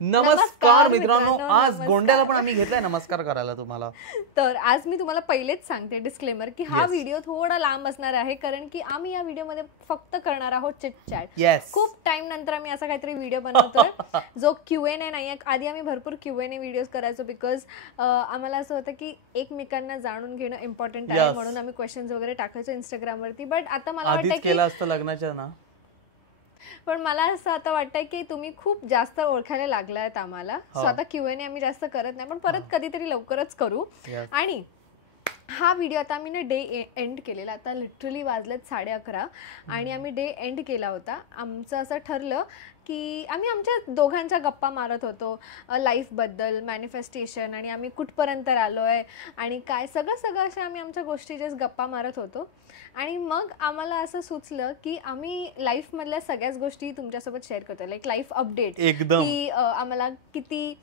नमस्कार मित्रांनो, आज गोंड्याला पण आम्ही घेतलाय नमस्कार करायला तुम्हाला. तर आज मी तुम्हाला पहिलेच सांगते डिस्क्लेमर की हा व्हिडिओ थोडा लांब असणार आहे, कारण की आम्ही या व्हिडिओमध्ये फक्त करणार आहोत चिट चॅट. खूप टाइम नंतर आम्ही असा काहीतरी व्हिडिओ बनवतोय जो Q&A नाहीये. आधी आम्ही भरपूर Q&A व्हिडिओज करायचो, बिकॉज आम्हाला असं होतं की एकमेकांना जाणून घेणं इम्पॉर्टंट आहे, म्हणून आम्ही क्वेश्चन्स वगैरे टाकायचो इंस्टाग्रामवरती. बट आता मला वाटतं केलं असतं लग्नाच्या ना, पण मला असं आता वाटतंय की तुम्ही खूप जास्त ओळखायला लागलायत आम्हाला. सो आता Q&A आम्ही जास्त करत नाही, पण परत कधीतरी लवकरच करू. आणि हा व्हिडिओ आता आम्ही डे एंड केलेला. आता लिटरली वाजलेत 11:30 आणि आम्ही डे एंड केला होता. आमचं असं ठरलं की आम्ही आमच्या दोघांच्या गप्पा मारत होतो लाईफबद्दल, मॅनिफेस्टेशन, आणि आम्ही कुठपर्यंत आलोय आणि काय सगळं अशा आम्ही आमच्या गोष्टी जस्ट गप्पा मारत होतो. आणि मग आम्हाला असं सुचलं की आम्ही लाईफमधल्या सगळ्याच गोष्टी तुमच्यासोबत शेअर करतो, लाईक लाईफ अपडेट, की आम्हाला किती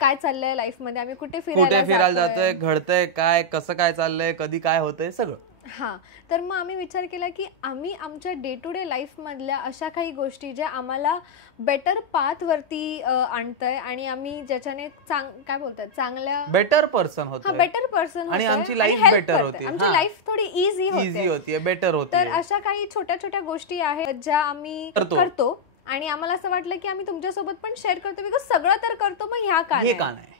काय चाललंय लाईफमध्ये, आम्ही कुठे फिरायला जातोय, घडतंय काय, कसं काय चाललंय, कधी काय होतंय सगळं. हा, तर मग आम्ही विचार केला की आम्ही आमच्या डे टू डे लाईफ मधल्या अशा काही गोष्टी ज्या आम्हाला बेटर पाथ वरती आणतंय आणि आम्ही ज्याच्याने काय बोलतात चांगल्या बेटर पर्सन होतो, बेटर पर्सन आणि आमची लाईफ बेटर होती, आमची लाईफ थोडी इझी होती, बेटर होती. तर अशा काही छोट्या छोट्या गोष्टी आहेत ज्या आम्ही करतो आणि आम्हाला असं वाटलं की आम्ही तुमच्यासोबत पण शेअर करतो, बिकॉज सगळं तर करतो, मग ह्या काय नाही,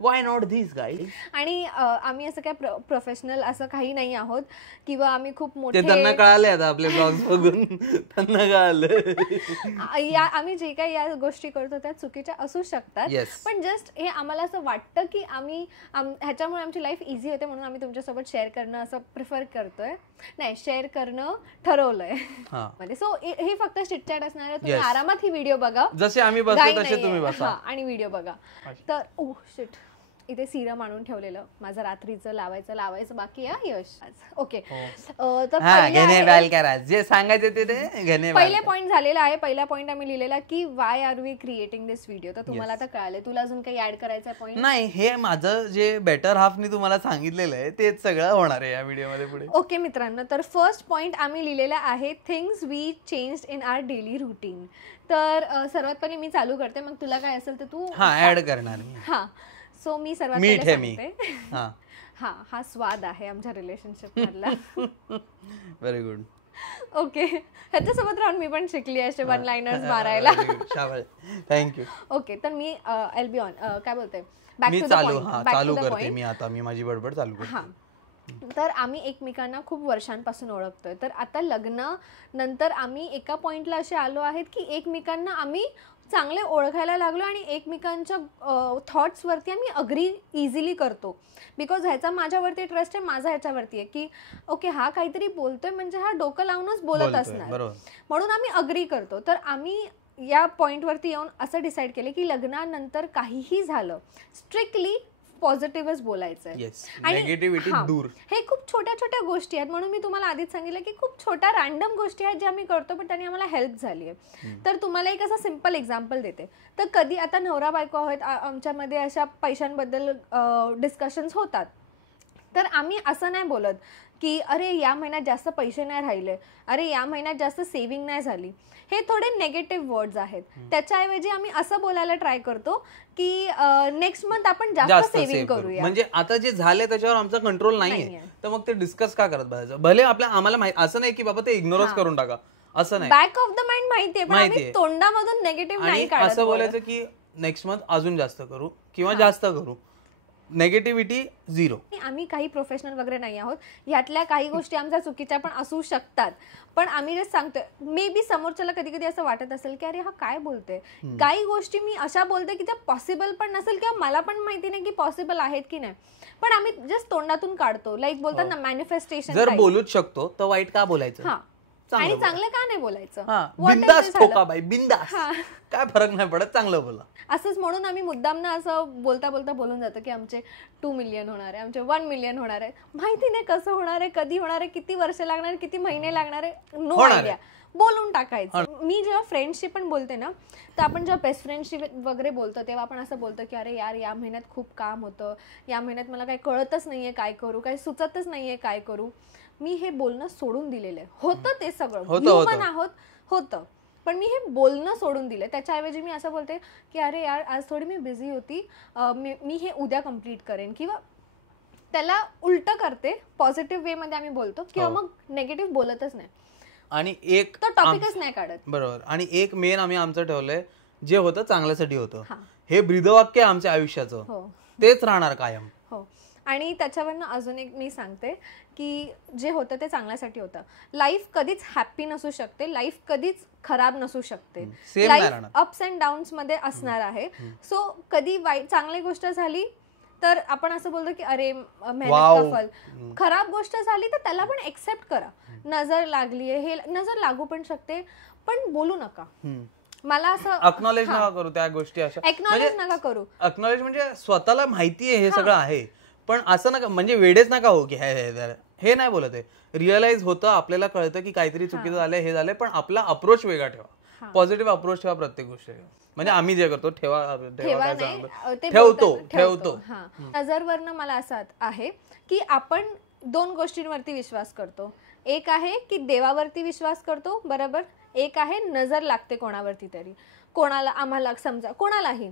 Why not these guys? आणि आम्ही असं काय प्रोफेशनल असं काही नाही आहोत किंवा आम्ही खूप मोठे, त्यांना कळाले आता आपले ब्लॉग्स बघून, त्यांना कळालं आम्ही जे काही या गोष्टी करतो त्या चुकीच्या असू शकतात, पण जस्ट हे आम्हाला असं वाटतं की आम्ही ह्याच्यामुळे आमची लाईफ इझी होते, म्हणून आम्ही तुमच्यासोबत शेअर करणं असं प्रिफर करतोय. नाही, शेअर करणं ठरवलंय मध्ये. सो हे फक्त चिटचॅट असणार आहे. तुम्ही आरामात ही व्हिडिओ बघा, जसे आम्ही बसतो तसे तुम्ही बसा आणि व्हिडिओ बघा. तर शिट, इथे सिरम आणून ठेवलेलं माझं रात्रीचं लावायचं बाकी आहे यश. ओके, तर जे सांगायचे ते पहिले पॉइंट झालेला आहे. पहिला पॉइंट आम्ही लिहिलेला की why are we creating this video. तर तुम्हाला आता कळाले. तुला अजून काही ऍड करायचा पॉइंट? नाही, हे माझं जे बेटर हाफनी तुम्हाला सांगितलेलं आहे तेच सगळं होणार आहे या व्हिडिओ मध्ये पुढे. ओके मित्रांनो, तर फर्स्ट पॉइंट आम्ही लिहिलेला आहे things we changed in our daily routine. तर सर्वात पहिले मी चालू करते, मग तुला काय असेल तर तू ऍड करणार. हा, सो मी सर्वात पहिले सांगते. हा स्वाद आहे आमच्या रिलेशनशिप मधला. Very good. ओके, ह्याच्यासोबत राहून मी पण शिकली असे वन लाइनर्स मारायला. थँक्यू. ओके, तर मी एल बी ऑन काय बोलते, बॅक टू द पॉइंट. चालू करते मी आता, मी माझी बडबड चालू करते. तर आम्ही एकमेकांना खूप वर्षांपासून ओळखतोय. तर आता लग्नानंतर आम्ही एका पॉइंटला असे आलो आहेत की एकमेकांना आम्ही चांगले ओळखायला लागलो आणि एकमेकांच्या थॉट्स वरती आम्ही अग्री इझिली करतो, बिकॉज ह्याचा माझ्यावरती ट्रस्ट आहे, माझा ह्याच्यावरती आहे की ओके हा काहीतरी बोलतोय म्हणजे हा डोकं लावूनच बोलत असणार, म्हणून आम्ही अग्री करतो. तर आम्ही या पॉइंटवरती येऊन असं डिसाईड केलं की लग्नानंतर काहीही झालं स्ट्रिक्टली पॉझिटिव्हच बोलायचं. हे खूप छोट्या छोट्या गोष्टी आहेत, म्हणून मी तुम्हाला आधीच सांगितलं की खूप छोट्या रॅन्डम गोष्टी आहेत ज्या आम्ही करतो, पण त्यांनी आम्हाला हेल्प झाली आहे. तर तुम्हाला एक असं सिम्पल एक्झाम्पल देते. तर कधी आता नवरा बायको आहेत, आमच्यामध्ये अशा पैशांबद्दल डिस्कशन्स होतात, तर आम्ही असं नाही बोलत की अरे या महिन्यात जास्त पैसे नाही राहिले, अरे या महिन्यात जास्त सेव्हिंग नाही झाली. हे थोडे नेगेटिव्ह वर्ड्स आहेत. त्याच्याऐवजी आम्ही असं बोलायला ट्राय करतो की नेक्स्ट मंथ आपण जास्त सेव्हिंग करूया. म्हणजे आता जे झाले त्याच्यावर आमचा कंट्रोल नाहीये, तर मग ते डिस्कस का करत बघायचं. भले आम्हाला असं नाही की बाबा ते इग्नोरच करून टाका, असं नाही. बॅक ऑफ द माइंड माहितीये, पण आम्ही तोंडामधून नेगेटिव्ह नाही काढत. असं बोलायचं की नेक्स्ट मंथ अजून जास्त करू किंवा जास्त करू, नेगेटिव्हिटी झिरो. आम्ही काही प्रोफेशनल वगैरे नाही आहोत, ह्यातल्या काही गोष्टी आमच्या चुकीच्या पण असू शकतात, पण आम्ही जे सांगतोय, मे बी समोरच्याला कधी कधी असं वाटत असेल की अरे हा काय बोलते. काही गोष्टी मी अशा बोलते की त्या पॉसिबल पण नसेल किंवा मला पण माहिती नाही की पॉसिबल आहेत की नाही, पण आम्ही जस्ट तोंडातून काढतो. लाईक बोलतात ना मॅनिफेस्टेशन. जर बोलूच शकतो तर वाईट का बोलायचं, आणि चांगलं का नाही बोलायचं. बिंदास ठोका बाई, बिंदास, काय फरक नाही पडत, चांगलं बोला. असंच म्हणून आम्ही मुद्दाम ना असं बोलता बोलता बोलून जातो की आमचे 2 मिलियन होणार आहे, आमचे 1 मिलियन होणार आहे. माहिती नाही कसं होणार आहे, कधी होणार आहे, किती वर्ष लागणार, किती महिने लागणार आहे, नो आयडिया. बोलून टाकायचं. मी जेव्हा फ्रेंड्सशी पण बोलते ना, तर आपण जेव्हा बेस्ट फ्रेंडशी वगैरे बोलतो तेव्हा आपण असं बोलतो की अरे यार या महिन्यात खूप काम होतं, या महिन्यात मला काही कळतच नाहीये काय करू, काही सुचतच नाहीये काय करू. मी हे बोलणं सोडून दिलेलं आहे. होतं ते सगळं, ह्युमन आहोत, होतं. पण मी हे बोलणं सोडून दिलं. त्याच्याऐवजी मी असं बोलते की अरे यार आज थोडी मी बिझी होती, मी हे उद्या कम्प्लीट करेन, किंवा त्याला उलट करते. पॉझिटिव्ह वे मध्ये आम्ही बोलतो किंवा मग नेगेटिव्ह बोलतच नाही आणि एक तो टॉपिकच नाही काढत. बरोबर. आणि एक मेन आम्ही आमचं ठेवलंय, जे होतं चांगल्यासाठी होतं, हे ब्रीदवाक्य आमच्या आयुष्याचं तेच राहणार कायम. हो. आणि त्याच्यावरनं अजून एक मी सांगते की जे होतं ते चांगल्यासाठी होतं. लाईफ कधीच हॅप्पी नसू शकते, लाईफ कधीच खराब नसू शकते, लाईफ अप्स अँड डाऊन्स मध्ये असणार आहे. सो कधी वाईट चांगली गोष्ट झाली तर आपण असं बोलतो की अरे मेहनत का फल. खराब गोष्ट झाली तर त्याला पण एक्सेप्ट करा. नजर लागलीये, हे नजर लागू पण शकते, पण बोलू नका. मला असं अक्नॉलेज नका करू त्या गोष्टी. अशा एक्नॉलेज नका करू. अक्नॉलेज म्हणजे स्वतःला माहितीये हे सगळं आहे, पण असं नका म्हणजे वेडेच नका हो की हे नाही बोलत आहे. रिअलाइज होतं, आपल्याला कळतं की काहीतरी चुकीचं झालंय, हे झालंय, पण आपला अप्रोच वेगळा ठेवा. पॉझिटिव्ह अप्रोच ठेवा प्रत्येक गोष्टी. म्हणजे आम्ही जे करतो ठेवतो. नजरवरनं मला असं आहे की आपण 2 गोष्टींवरती विश्वास करतो. एक आहे की देवावरती विश्वास करतो, बरोबर. एक आहे नजर लागते कोणावरती तरी, कोणाला, आम्हाला, समजा कोणालाही.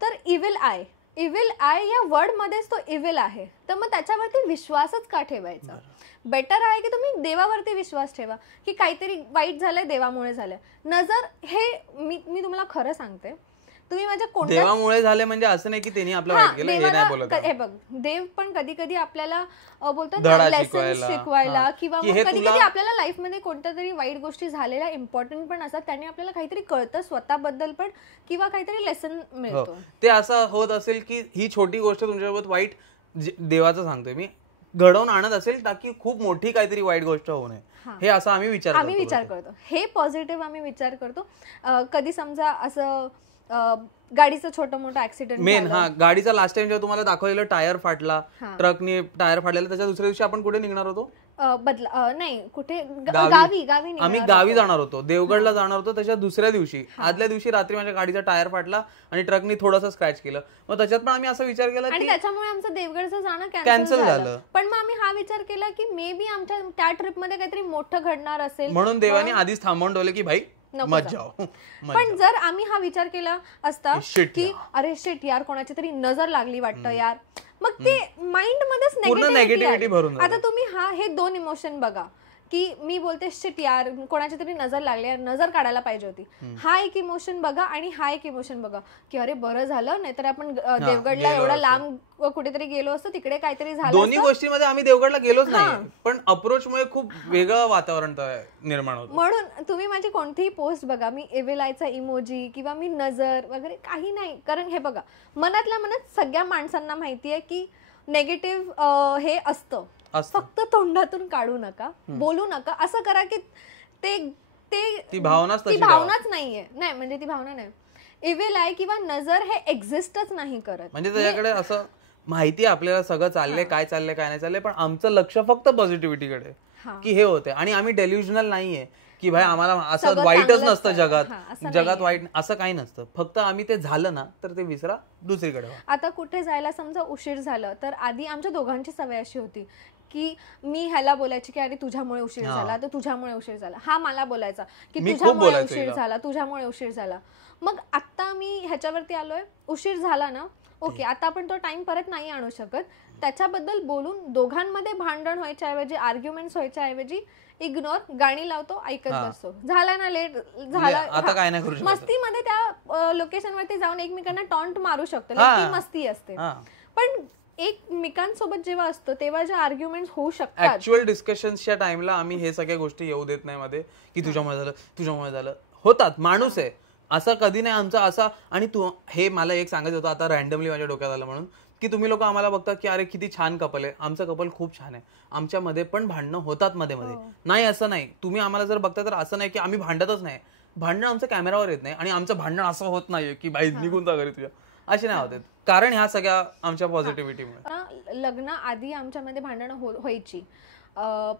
तर इव्हिल आय या वर्ड मध्येच तो इव्हिल आहे, तर मग त्याच्यावरती विश्वासच का ठेवायचा. बेटर आहे की तुम्ही देवावरती विश्वास ठेवा की काहीतरी वाईट झालंय, देवामुळे झालंय. नजर हे मी तुम्हाला खरं सांगते, तुम्ही माझ्या कोणत्या देवामुळे झाले म्हणजे असं नाही की त्यांनी आपलं वाईट केलं, हे नाही बोलत. हे बघ, देव पण कधी कधी आपल्याला बोलतात लेसन शिकवायला, किंवा कधी कधी आपल्याला लाईफ मध्ये कोणत्या तरी वाईट गोष्टी झालेल्या इम्पॉर्टंट पण असतात, त्यांनी आपल्याला काहीतरी कळतं स्वतःबद्दल पण, किंवा काहीतरी लेसन मिळतो. ते असं होत असेल की ही छोटी गोष्ट तुमच्यासोबत वाईट, देवाचं सांगतोय मी, घडवून आणत असेल ताकी खूप मोठी काहीतरी वाईट गोष्ट होऊ नये, हे असं आम्ही विचार करतो. हे पॉझिटिव्ह आम्ही विचार करतो. कधी समजा असं गाडीचं छोटं मोठं ऍक्सिडेंट मेन, गाडीचा लास्ट टाइम जेव्हा तुम्हाला दाखवलेलं टायर फाटला, ट्रकने टायर फाटलेला, त्याच्या दुसऱ्या दिवशी आपण कुठे निघणार होतो? नाही कुठे, गावी आम्ही गावी जाणार होतो, देवगडला जाणार होतो. त्याच्या दुसऱ्या दिवशी, आदल्या दिवशी रात्री माझ्या गाडीचा टायर फाटला आणि ट्रकने थोडासा स्क्रॅच केलं. मग त्याच्यात पण आम्ही असा विचार केला की त्याच्यामुळे आमचं देवगडचं जाणं कॅन्सल झालं. पण मग आम्ही हा विचार केला की मे बी आमच्या त्या ट्रिप मध्ये काहीतरी मोठं घडणार असेल, म्हणून देवाने आधीच थांबवून ठेवले की भाई मत जाओ. पण जर आम्ही हा विचार केला असता की अरे शिट यार, कोणाची तरी नजर लागली वाटतं यार, मग ते माइंड मध्येच नेगेटिव्हिटी भरून. आता तुम्ही हे 2 इमोशन बघा की मी बोलते शिट यार, कोणाची तरी नजर लागली, नजर काढायला पाहिजे होती. हा एक इमोशन बघा आणि हा एक इमोशन बघा की अरे बरं झालं, नाहीतर आपण देवगडला एवढा लांब कुठेतरी गेलो असतो, तिकडे काहीतरी झालं. दोन्ही गोष्टींमध्ये आम्ही देवगडला गेलोच नाही, पण अप्रोचमुळे खूप वेगळं वातावरण निर्माण होतं. म्हणून तुम्ही माझी कोणतीही पोस्ट बघा, मी इव्हिल आयचा इमोजी किंवा मी नजर वगैरे काही नाही. कारण हे बघा, मनातल्या मनात सगळ्या माणसांना माहितीये की नेगेटिव्ह हे असतं, फक्त तोंडातून काढू नका, बोलू नका. असं करा की ती भावनाच नाहीये. नाही म्हणजे ती भावना नाही, इव्हिल आय किंवा नजर हे एक्झिस्टच नाही करत. म्हणजे त्याच्याकडे असं माहिती आपल्याला सगळं चाललंय, काय चाललंय काय नाही चाललंय, पण आमचं लक्ष फक्त पॉझिटिव्हिटीकडे की हे होते. आणि आम्ही डेल्युजनल नाहीये की भाई आम्हाला असं वाईटच नसतं जगात वाईट असं काही नसतं. फक्त आम्ही ते झालं ना तर ते विसरा, दुसरीकडे. आता कुठे जायला समजा उशीर झालं तर आधी आमच्या दोघांची सवय अशी होती की मी ह्याला बोलायची की अरे तुझ्यामुळे उशीर झाला, तर तुझ्यामुळे उशीर झाला. हा मला बोलायचा की तुझ्यामुळे उशीर झाला, तुझ्यामुळे उशीर झाला. मग आता मी ह्याच्यावरती आलोय, उशीर झाला ना, ओके, आता आपण तो टाइम परत नाही आणू शकत. त्याच्याबद्दल बोलून दोघांमध्ये भांडण व्हायच्या ऐवजी, आर्ग्युमेंट्स व्हायच्या ऐवजी इग्नोर, गाणी लावतो, ऐकत बसतो. झाला ना, लेट झाला, मस्तीमध्ये त्या लोकेशन वरती जाऊन एकमेकांना टॉन्ट मारू शकतो, ती मस्ती असते. पण एकमेकांसोबत जेव्हा असतो तेव्हा जे आर्ग्युमेंट्स होऊ शकतात, ऍक्च्युअल डिस्कशन्सच्या टाइमला आम्ही हे सगळ्या गोष्टी येऊ देत नाही मध्ये की तुझ्यामुळे झालं. होतात, माणूस आहे, असं कधी नाही आमचं असं. आणि तू हे मला एक सांगायचं होतं आता रॅन्डमली माझ्या डोक्यात आलं म्हणून, की तुम्ही लोक आम्हाला बघता की अरे किती छान कपल आहे. आमचं कपल खूप छान आहे, आमच्यामध्ये पण भांडणं होतात मध्ये मध्ये. नाही असं नाही, तुम्ही आम्हाला जर बघता तर असं नाही की आम्ही भांडतच नाही. भांडणं आमचं कॅमेरावर येत नाही आणि आमचं भांडण असं होत नाहीये की बाई निघून जा घरी तुझ्या, असे नाही होते. कारण ह्या सगळ्या आमच्या पॉझिटिव्हिटीमुळे. लग्न आधी आमच्यामध्ये भांडणं व्हायची,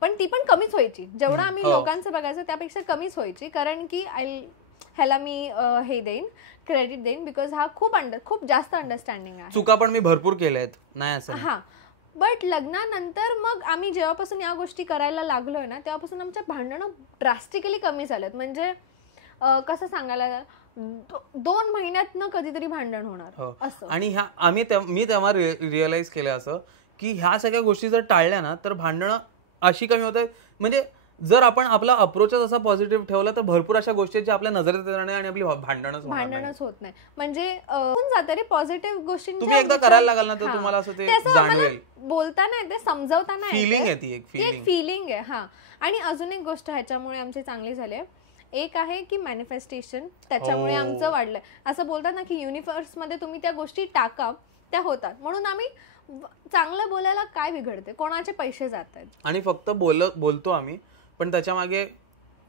पण ती पण कमीच व्हायची. जेवढं आम्ही लोकांचं बघायचं त्यापेक्षा कमीच व्हायची. कारण की ह्याला मी हे देईन, क्रेडिट देईन, बिकॉज हा खूप जास्त अंडरस्टँडिंग आहे. चुका पण मी भरपूर केल्या आहेत, नाही असं. बट लग्नानंतर मग आम्ही जेव्हापासून या गोष्टी करायला लागलोय ना, तेव्हापासून आमच्या भांडणं ड्रास्टिकली कमी झाल्यात. म्हणजे कसं सांगायला 2 महिन्यातनं कधीतरी भांडण होणार असं. आणि मी तेव्हा रिअलाइज केलं असं की ह्या सगळ्या गोष्टी जर टाळल्या ना तर भांडणं अशी कमी होत आहेत. म्हणजे जर आपण आपला अप्रोचच असा पॉझिटिव्ह ठेवला तर भरपूर अशा गोष्टी ज्या आपल्या नजरेत येणार नाही आणि आपली भांडणच होत नाही. म्हणजे होऊन जाते रे पॉझिटिव्ह गोष्टी. तुम्ही एकदा करायला लागाल ना तर तुम्हाला असं ते जाणवेल. बोलताना येते, समजावताना फिलिंग आहे, ती एक फिलिंग आहे. हा, आणि अजून एक गोष्ट ह्याच्यामुळे आमची चांगली झाली आहे. एक आहे की मॅनिफेस्टेशन, त्याच्यामुळे आमचं वाढलंय. असं बोलतात ना की युनिव्हर्स मध्ये तुम्ही त्या गोष्टी टाका, त्या होतात. म्हणून आम्ही चांगलं बोलायला काय बिघडते, कोणाचे पैसे जात आहेत. आणि फक्त बोलतो आम्ही, पण त्याच्या मागे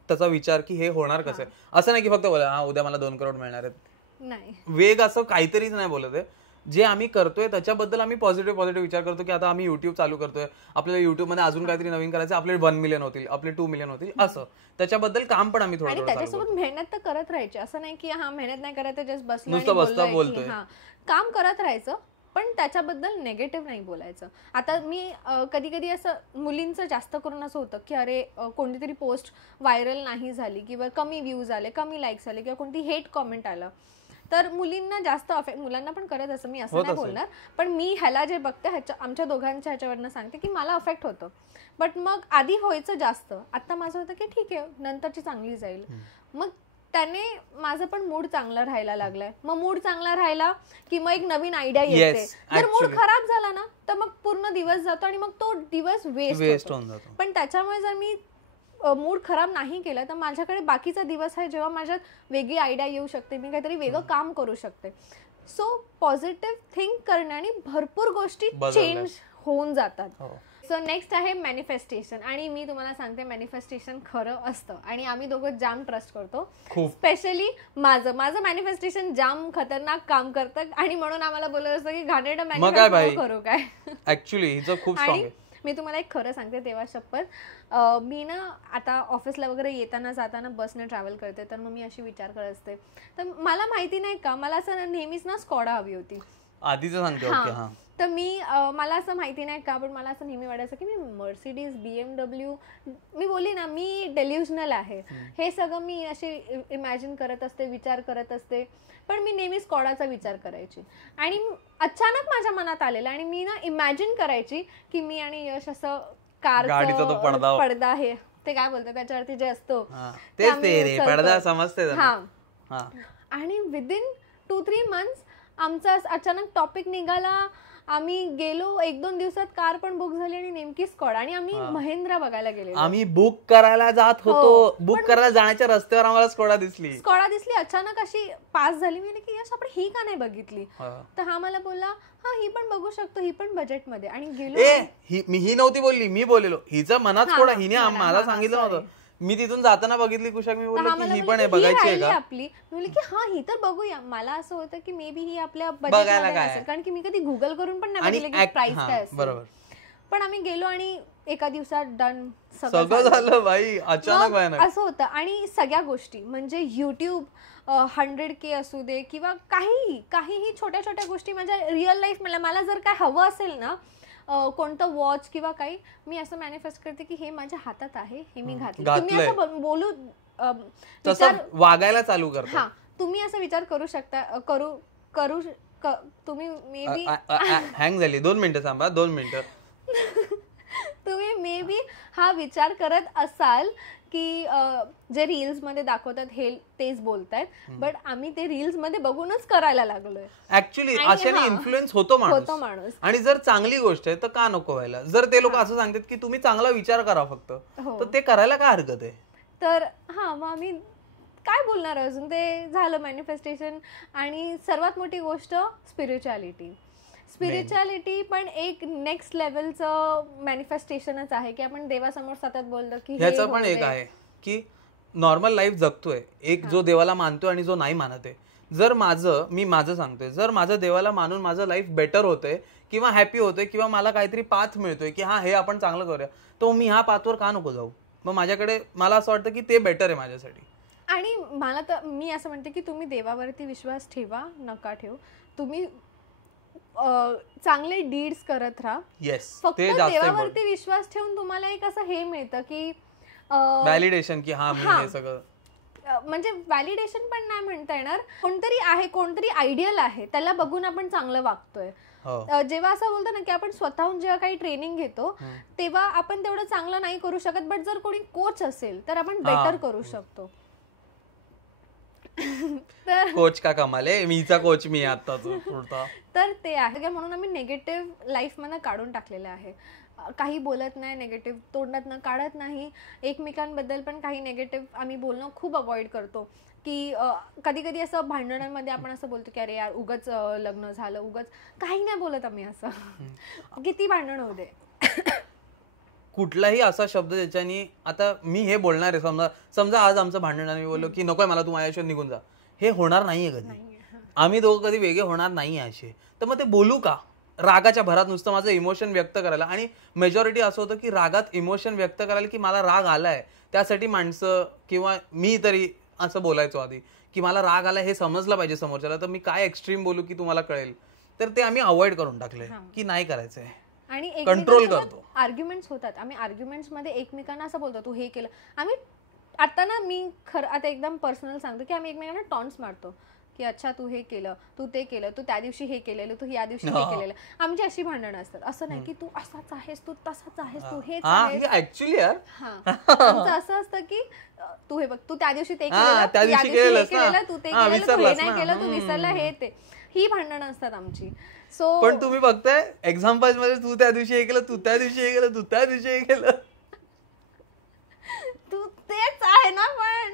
त्याचा विचार की हे होणार कसं आहे. असं नाही की फक्त बोला हा उद्या मला 2 करोड मिळणार आहेत, नाही, वेग असं काहीतरीच नाही बोलत आहे. जे आम्ही करतोय त्याच्याबद्दल आम्ही पॉझिटिव्ह विचार करतो की आता आम्ही युट्यूब चालू करतोय, आपल्याला युट्यूब मध्ये अजून काहीतरी नवीन करायचं, आपले 1 मिलियन होतील, आपले 2 मिलियन होतील, असं त्याच्याबद्दल काम पण आम्ही थोडं. आणि त्याच्यासोबत मेहनत तर करत राहायची. असं नाही की हा मेहनत नाही करायचं, जस्ट नुसतं बोलतोय. हा, काम करत राहायचं, पण त्याच्याबद्दल नेगेटिव्ह नाही बोलायचं. आता मी कधी कधी असं मुलींचं जास्त करून असं होतं की अरे कोणतीतरी पोस्ट व्हायरल नाही झाली किंवा कमी व्ह्यूज आले, कमी लाईक्स आले किंवा कोणती हेट कॉमेंट आलं तर मुलींना जास्त अफेक्ट, मुलांना पण करत असं मी असं नाही बोलणार, पण मी ह्याला जे बघते आमच्या दोघांच्या ह्याच्यावरनं सांगते की मला अफेक्ट होतं. बट मग आधी व्हायचं जास्त, आता माझं होतं की ठीक आहे नंतरची चांगली जाईल. मग त्याने माझं पण मूड चांगला राहायला लागलाय. मग मूड चांगला राहिला की मग एक नवीन आयडिया येते. जर मूड खराब झाला ना तर मग पूर्ण दिवस जातो आणि मग तो दिवस वेस्ट होतो. पण त्याच्यामुळे जर मी मूड खराब नाही केला तर माझ्याकडे बाकीचा दिवस आहे जेव्हा माझ्यात वेगळी आयडिया येऊ शकते, मी काहीतरी वेगळं काम करू शकते. सो पॉझिटिव्ह थिंक करण्याने भरपूर गोष्टी चेंज होऊन जातात. सो नेक्स्ट आहे मॅनिफेस्टेशन. आणि मी तुम्हाला सांगते मॅनिफेस्टेशन खरं असतं आणि आम्ही दोघं जाम ट्रस्ट करतो. स्पेशली माझं मॅनिफेस्टेशन जाम खतरनाक काम करतं आणि म्हणून आम्हाला बोलत असतं की घाणेरडं मॅनिफेस्ट करू काय. ऍक्च्युअली खूप स्ट्रॉंग आहे. मी तुम्हाला एक खरं सांगते तेव्हा शपथ, मी ना आता ऑफिसला वगैरे येताना जाताना बसने ट्रॅव्हल करते, तर मग मी अशी विचार करत असते, तर मला माहिती नाही का मला असं नेहमीच ना स्कॉडा हवी होती. आधीच सांगते. तर मला असं माहिती नाही का पण मला असं नेहमी वाटायचं की मी मर्सिडीज, BMW, मी बोलली ना मी डेल्युजनल आहे, हे सगळं मी असे इमॅजिन करत असते, विचार करत असते. पण मी नेहमी स्कॉडाचा विचार करायची आणि अचानक माझ्या मनात आलेलं आणि मी ना इमॅजिन करायची की मी आणि यश असं कारचा पडदा आहे ते काय बोलतात त्याच्यावरती जे असतो पडदा समजते. आणि विदिन 2-3 मंथ्स आमचा अचानक टॉपिक निघाला. आम्ही गेलो 1-2 दिवसात कार पण बुक झाली आणि नेमकी स्कॉडा. आणि आम्ही महिंद्रा बघायला गेलो. आम्ही बुक करायला जात होतो, बुक करायला जाण्याच्या रस्त्यावर आम्हाला स्कॉडा दिसली. अचानक अशी पास झाली. मी की यश आपण ही का नाही बघितली. तर हा मला बोलला हा ही पण बघू शकतो, ही पण बजेट मध्ये. आणि गेलो. ही नव्हती बोलली, मी बोललेलो हिचं मनात स्कॉडा, हिने मला सांगितलं होतं. मी तिथून जाताना बघितली कुशाक, मी बोललो की ही पण आहे बघायची आहे का आपली. मी बोलली की हा ही तर बघूया. मला असं होतं की मे बी ही आपल्या बजेटमध्ये असेल, कारण की मी कधी गुगल करून पण नाही बघितलं की प्राइस काय असेल. बरोबर. पण आम्ही गेलो आणि एका दिवसात डन सगळं झालं बाई. अचानक असं होतं. आणि सगळ्या गोष्टी म्हणजे युट्यूब 100K असू दे किंवा काहीही छोट्या छोट्या गोष्टी माझ्या रिअल लाईफ मला जर काय हवं असेल ना, कोणतं वॉच किंवा काही, मी असं मॅनिफेस्ट करते की हे माझ्या हातात आहे, हे मी घातलं. तुम्ही असं बोलू वागायला चालू करतो. हा, तुम्ही असं विचार करू शकता. करू तुम्ही मे बी हँग झाली. 2 मिनिटं थांबा, 2 मिनिटं. तुम्ही मे बी हा विचार करत असाल की जे रील्स मध्ये दाखवतात हे तेच बोलतायत, बट आम्ही ते रील्स मध्ये बघूनच करायला लागलोय. ऍक्च्युली अशाने इन्फ्लुएन्स होतो माणूस. आणि जर चांगली गोष्ट आहे तर का नको व्हायला. जर ते लोक असं सांगतात की तुम्ही चांगला विचार करा फक्त, तर ते करायला काय हरकत आहे. तर मग आम्ही काय बोलणार अजून. ते झालं मॅनिफेस्टेशन. आणि सर्वात मोठी गोष्ट स्पिरिच्युअलिटी पण एक नेक्स्ट लेवलचं मॅनिफेस्टेशनच आहे की आपण देवासमोर सतत बोलतो की ह्याचं पण एक आहे की नॉर्मल लाईफ जगतोय एक, जो देवाला मानतोय आणि जो नाही मानत आहे. जर मी माझं सांगतोय, जर माझं देवाला मानून माझं लाईफ बेटर होतंय किंवा हॅपी होतोय किंवा मला काहीतरी पाथ मिळतोय की हे आपण चांगलं करूया, तर मी ह्या पाथवर का नको जाऊ. मग मला असं वाटतं की ते बेटर आहे माझ्यासाठी. आणि मी असं म्हणते की तुम्ही देवावरती विश्वास ठेवा नका ठेवू, तुम्ही चांगले डीड्स करत राहा. फक्त देवावरती विश्वास ठेवून तुम्हाला एक असं हे मिळतं की व्हॅलिडेशन की मी हे सगळं म्हणजे व्हॅलिडेशन पण नाही म्हणता येणार, कोणतरी आहे, कोणतरी आयडियल आहे, त्याला बघून आपण चांगलं वागतोय. जेव्हा असं बोलतो ना की आपण स्वतःहून जेव्हा काही ट्रेनिंग घेतो तेव्हा आपण तेवढं चांगलं नाही करू शकत, बट जर कोणी कोच असेल तर आपण बेटर करू शकतो. तर कोच का कमाल आहे, मीचा कोच मी आता. तर ते आहे म्हणून आम्ही निगेटिव्ह लाईफ मध्ये काढून टाकलेलं आहे. काही बोलत नाही, निगेटिव्ह तोंडातनं काढत नाही. एकमेकांबद्दल पण काही निगेटिव्ह आम्ही बोलणं खूप अवॉइड करतो. की कधी कधी असं भांडणांमध्ये आपण असं बोलतो की अरे यार उगाच लग्न झालं, उगाच. काही नाही बोलत आम्ही असं. किती भांडण होऊ दे. कुठलाही असा शब्द ज्याच्यानी, आता मी हे बोलणार आहे, समजा आज आमचं भांडण आणि बोललो की नकोय मला, तू माझ्याशिवाय निघून जा, हे होणार नाहीये कधी. आम्ही दोघं कधी वेगळे होणार नाही असे. तर मग ते बोलू का रागाच्या भरात, नुसतं माझं इमोशन व्यक्त करायला. आणि मेजॉरिटी असं होतं की रागात इमोशन व्यक्त करायला की मला राग आलाय, त्यासाठी माणसं किंवा मी तरी असं बोलायचो आधी की मला राग आलाय हे समजलं पाहिजे समोरच्याला, तर मी काय एक्स्ट्रीम बोलू की तुम्हाला कळेल. तर ते आम्ही अवॉइड करून टाकले की नाही करायचंय. आणि कंट्रोल करतो. आर्ग्युमेंट्स होतात, आम्ही आर्ग्युमेंट्स मध्ये एकमेकांना असं बोलतो तू हे केलं. आम्ही आता ना, मी खरं आता एकदम पर्सनल सांगतो की आम्ही एकमेकांना टॉन्ट्स मारतो की अच्छा तू हे केलं, तू ते केलं, तू त्या दिवशी हे केलेलं, तू या दिवशी हे केलेलं. आमची अशी भांडणं असतात. असं नाही की तू असाच आहेस, तू तसाच आहेस, तू हेच आहेस. ऍक्च्युअली यार आमचं असं असतं की तू हे बघ, तू त्या दिवशी ते केलं, तू ते केलेलं, तू हे नाही केलं, तू विसरला, हे ते. ही भांडणं असतात आमची. सो पण तुम्ही बघताय एक्झाम्पल्स मध्ये तू त्या दिवशी हे केलं, तू त्या दिवशी हे केलं, तू त्या दिवशी हे केलं, तू तेच आहे ना. पण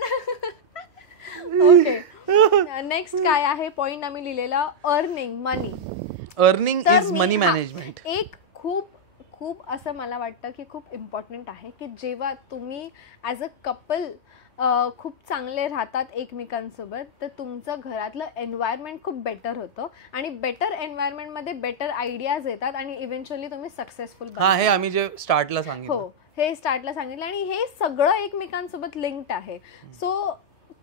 ओके, नेक्स्ट काय आहे पॉइंट आम्ही लिहिलेला, earning money. Earning is money management. एक खूप खूप असं मला वाटतं की खूप इम्पॉर्टंट आहे की जेव्हा तुम्ही ॲज अ कपल खूप चांगले राहतात एकमेकांसोबत, तर तुमचं घरातलं एन्व्हायरमेंट खूप बेटर होतं आणि बेटर एन्व्हायरमेंटमध्ये बेटर आयडियाज येतात आणि इव्हेंच्युअली तुम्ही सक्सेसफुल. हे आम्ही जे स्टार्टला सांगितलं. हो, हे स्टार्टला सांगितलं आणि हे सगळं एकमेकांसोबत लिंक्ड आहे. सो